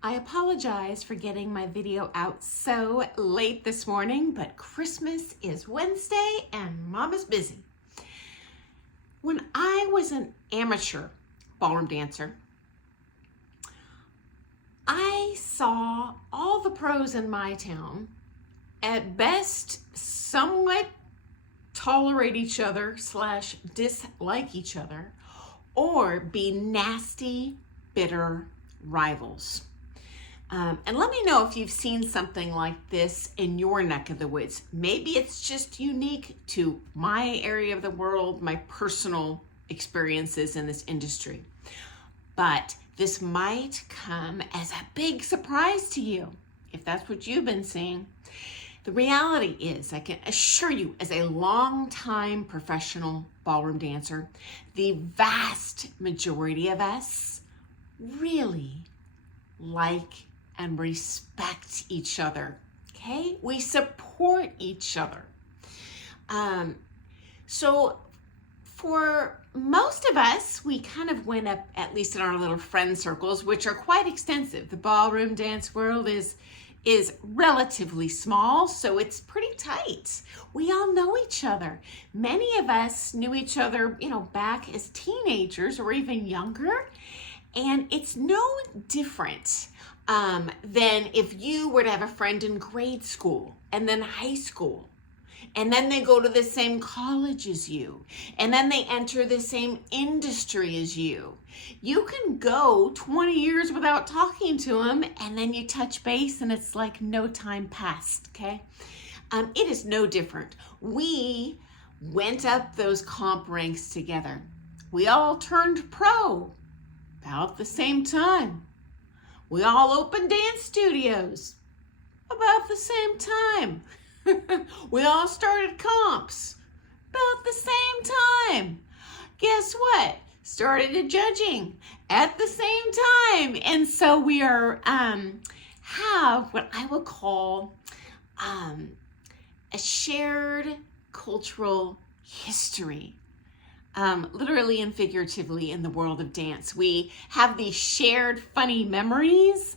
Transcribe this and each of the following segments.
I apologize for getting my video out so late this morning, but Christmas is Wednesday and Mama's busy. When I was an amateur ballroom dancer, I saw all the pros in my town at best somewhat tolerate each other / dislike each other, or be nasty, bitter rivals. And let me know if you've seen something like this in your neck of the woods. Maybe it's just unique to my area of the world, my personal experiences in this industry. But this might come as a big surprise to you, if that's what you've been seeing. The reality is, I can assure you, as a longtime professional ballroom dancer, the vast majority of us really like and respect each other, okay? We support each other. So for most of us, we kind of went up, at least in our little friend circles, which are quite extensive. The ballroom dance world is relatively small, so it's pretty tight. We all know each other. Many of us knew each other, back as teenagers or even younger, and it's no different than if you were to have a friend in grade school and then high school, and then they go to the same college as you, and then they enter the same industry as you. You can go 20 years without talking to them, and then you touch base and it's like no time passed, okay? It is no different. We went up those comp ranks together. We all turned pro about the same time. We all opened dance studios about the same time. We all started comps about the same time. Guess what? Started judging at the same time. And so we are have what I would call a shared cultural history. Literally and figuratively in the world of dance. We have these shared funny memories.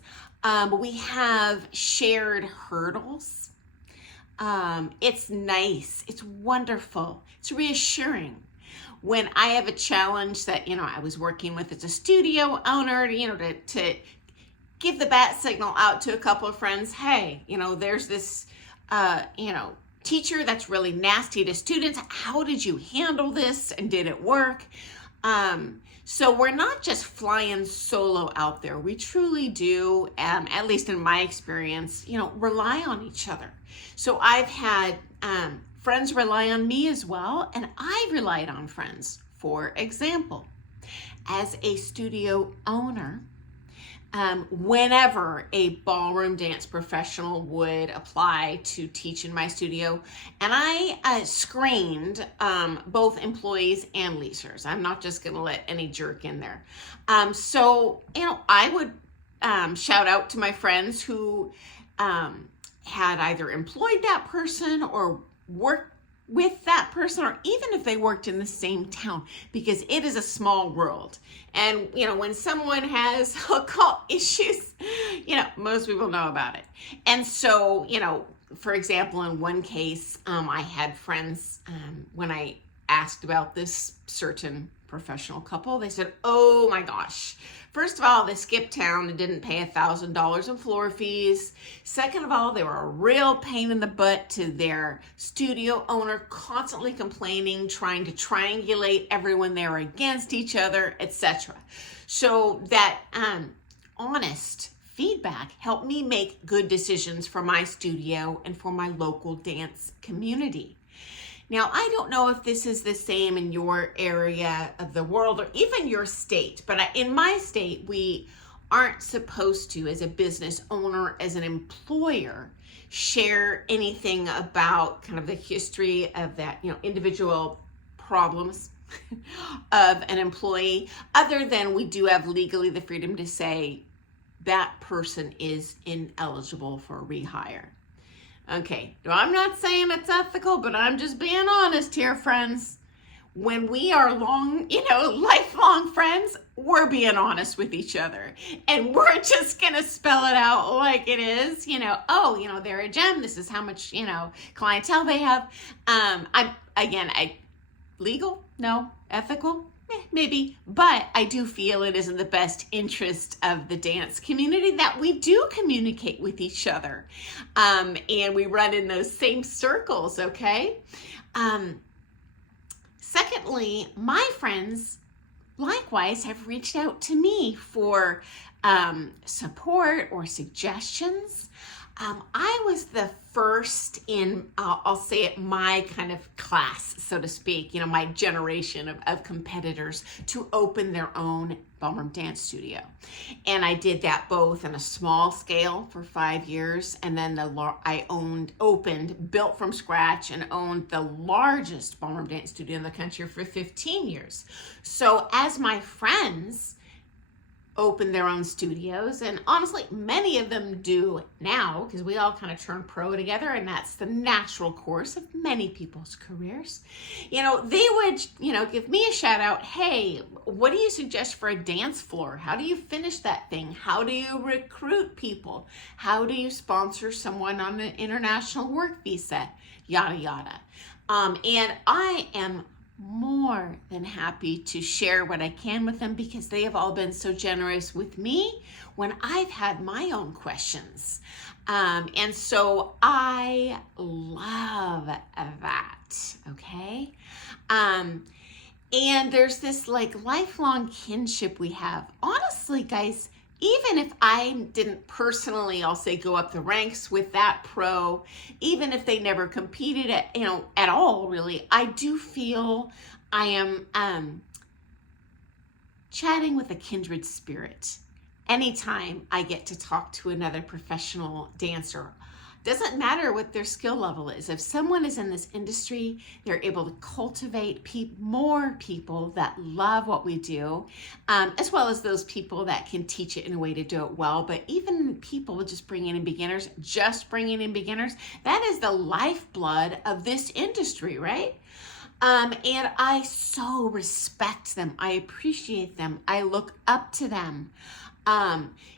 We have shared hurdles. It's nice. It's wonderful. It's reassuring. When I have a challenge that, I was working with as a studio owner, to give the bat signal out to a couple of friends, hey, there's this, teacher that's really nasty to students. How did you handle this, and did it work? So we're not just flying solo out there. We truly do, at least in my experience, rely on each other. So I've had friends rely on me as well, and I relied on friends. For example, as a studio owner, whenever a ballroom dance professional would apply to teach in my studio, and I screened both employees and leasers. I'm not just going to let any jerk in there. So I would shout out to my friends who had either employed that person or worked with that person, or even if they worked in the same town, because it is a small world. And, when someone has occult issues, most people know about it. And so, for example, in one case, I had friends, when I asked about this certain professional couple, they said, oh my gosh, first of all, they skipped town and didn't pay $1,000 in floor fees. Second of all, they were a real pain in the butt to their studio owner, constantly complaining, trying to triangulate everyone there against each other, etc. So that honest feedback helped me make good decisions for my studio and for my local dance community. Now, I don't know if this is the same in your area of the world or even your state, but in my state, we aren't supposed to, as a business owner, as an employer, share anything about kind of the history of that, individual problems of an employee, other than we do have legally the freedom to say that person is ineligible for rehire. Okay, now I'm not saying it's ethical, but I'm just being honest here, friends. when we are lifelong friends, we're being honest with each other, and we're just gonna spell it out like it is. They're a gem. This is how much clientele they have. I legal? No. Ethical? Maybe, but I do feel it is in the best interest of the dance community that we do communicate with each other, and we run in those same circles. Okay. Secondly, my friends likewise have reached out to me for support or suggestions. I was the first in, I'll say it, my kind of class, so to speak, my generation of competitors to open their own ballroom dance studio. And I did that both on a small scale for 5 years, and then built from scratch and owned the largest ballroom dance studio in the country for 15 years. So as my friends open their own studios, and honestly many of them do now, because we all kind of turn pro together, and that's the natural course of many people's careers. They would give me a shout out. Hey, what do you suggest for a dance floor? How do you finish that thing? How do you recruit people? How do you sponsor someone on an international work visa? Yada yada. And I am more than happy to share what I can with them, because they have all been so generous with me when I've had my own questions. And so I love that. Okay. And there's this lifelong kinship we have. Honestly, guys, even if I didn't personally, I'll say, go up the ranks with that pro, even if they never competed at all, really, I do feel I am chatting with a kindred spirit anytime I get to talk to another professional dancer. Doesn't matter what their skill level is. If someone is in this industry, they're able to cultivate more people that love what we do, as well as those people that can teach it in a way to do it well. But even people just bringing in beginners, that is the lifeblood of this industry, right? And I so respect them. I appreciate them. I look up to them.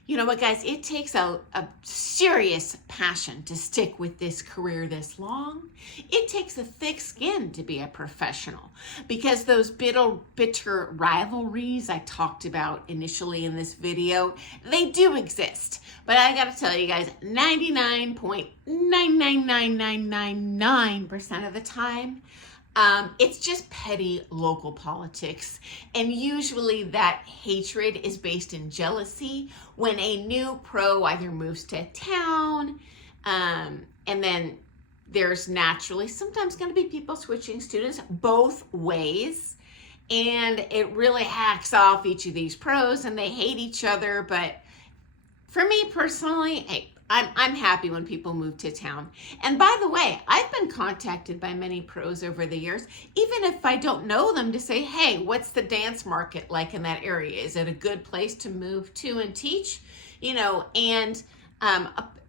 You know what, guys, it takes a serious passion to stick with this career this long. It takes a thick skin to be a professional, because those bitter rivalries I talked about initially in this video, they do exist. But I gotta tell you guys, 99.999999% of the time, it's just petty local politics. And usually that hatred is based in jealousy when a new pro either moves to town, and then there's naturally sometimes going to be people switching students both ways. And it really hacks off each of these pros, and they hate each other. But for me personally, hey, I'm happy when people move to town. And by the way, I've been contacted by many pros over the years, even if I don't know them, to say, hey, what's the dance market like in that area? Is it a good place to move to and teach? And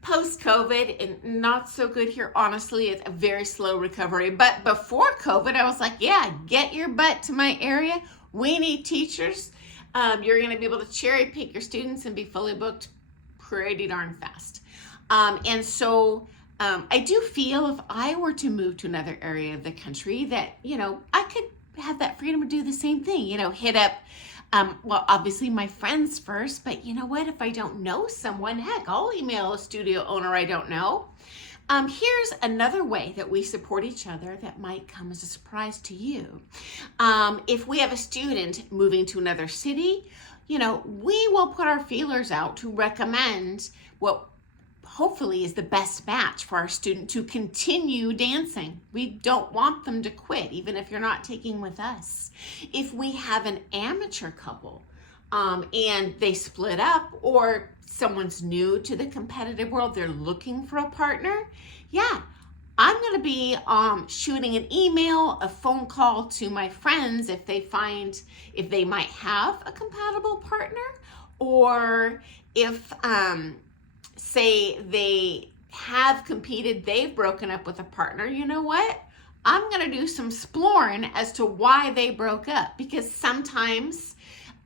post-COVID, and not so good here, honestly. It's a very slow recovery. But before COVID, I was like, yeah, get your butt to my area. We need teachers. You're going to be able to cherry pick your students and be fully booked pretty darn fast. And so I do feel if I were to move to another area of the country that, I could have that freedom to do the same thing, hit up, obviously my friends first, but you know what, if I don't know someone, heck, I'll email a studio owner I don't know. Here's another way that we support each other that might come as a surprise to you. If we have a student moving to another city, we will put our feelers out to recommend what hopefully is the best match for our student to continue dancing. We don't want them to quit, even if you're not taking with us. If we have an amateur couple and they split up, or someone's new to the competitive world, they're looking for a partner, yeah, I'm going to be shooting an email, a phone call to my friends if they might have a compatible partner, or if say they have competed, they've broken up with a partner. You know what? I'm going to do some exploring as to why they broke up, because sometimes,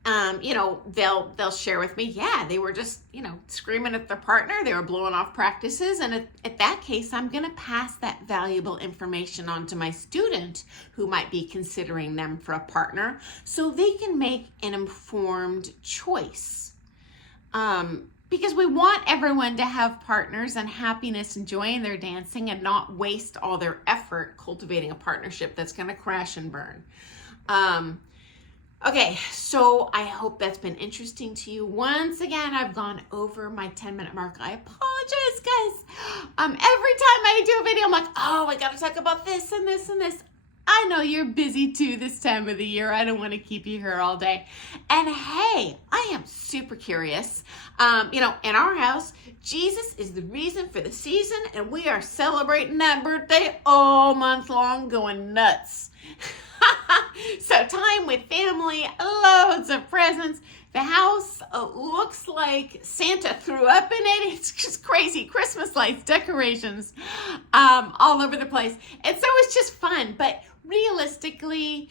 they'll share with me, yeah, they were just, screaming at their partner. They were blowing off practices. And at that case, I'm going to pass that valuable information on to my student who might be considering them for a partner so they can make an informed choice. Because we want everyone to have partners and happiness and joy in their dancing and not waste all their effort cultivating a partnership that's going to crash and burn. Okay, so I hope that's been interesting to you. Once again, I've gone over my 10-minute mark. I apologize, guys. Every time I do a video, I'm like, oh, I got to talk about this and this and this. I know you're busy too this time of the year. I don't want to keep you here all day. And hey, I am super curious. In our house, Jesus is the reason for the season, and we are celebrating that birthday all month long, going nuts. So time with family, loads of presents. The house looks like Santa threw up in it. It's just crazy. Christmas lights, decorations, all over the place. And so it's just fun. But realistically,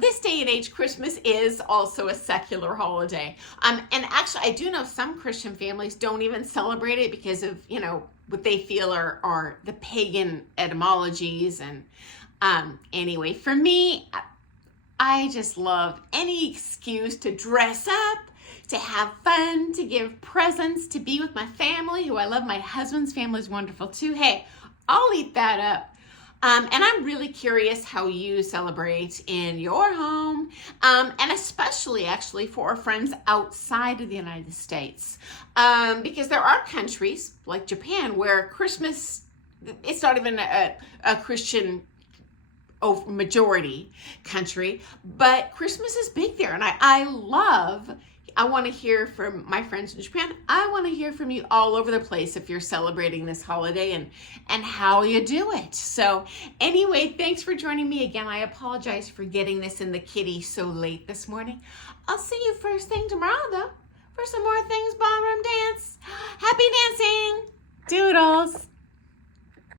this day and age, Christmas is also a secular holiday. And actually, I do know some Christian families don't even celebrate it because of, what they feel are the pagan etymologies. And anyway, for me, I just love any excuse to dress up, to have fun, to give presents, to be with my family, who I love. My husband's family is wonderful too. Hey, I'll eat that up. And I'm really curious how you celebrate in your home, and especially actually for our friends outside of the United States, because there are countries like Japan where Christmas, it's not even a Christian majority country, but Christmas is big there. And I want to hear from my friends in Japan. I want to hear from you all over the place if you're celebrating this holiday and how you do it. So anyway, thanks for joining me again. I apologize for getting this in the kitty so late this morning. I'll see you first thing tomorrow though for some more things ballroom dance. Happy dancing. Doodles.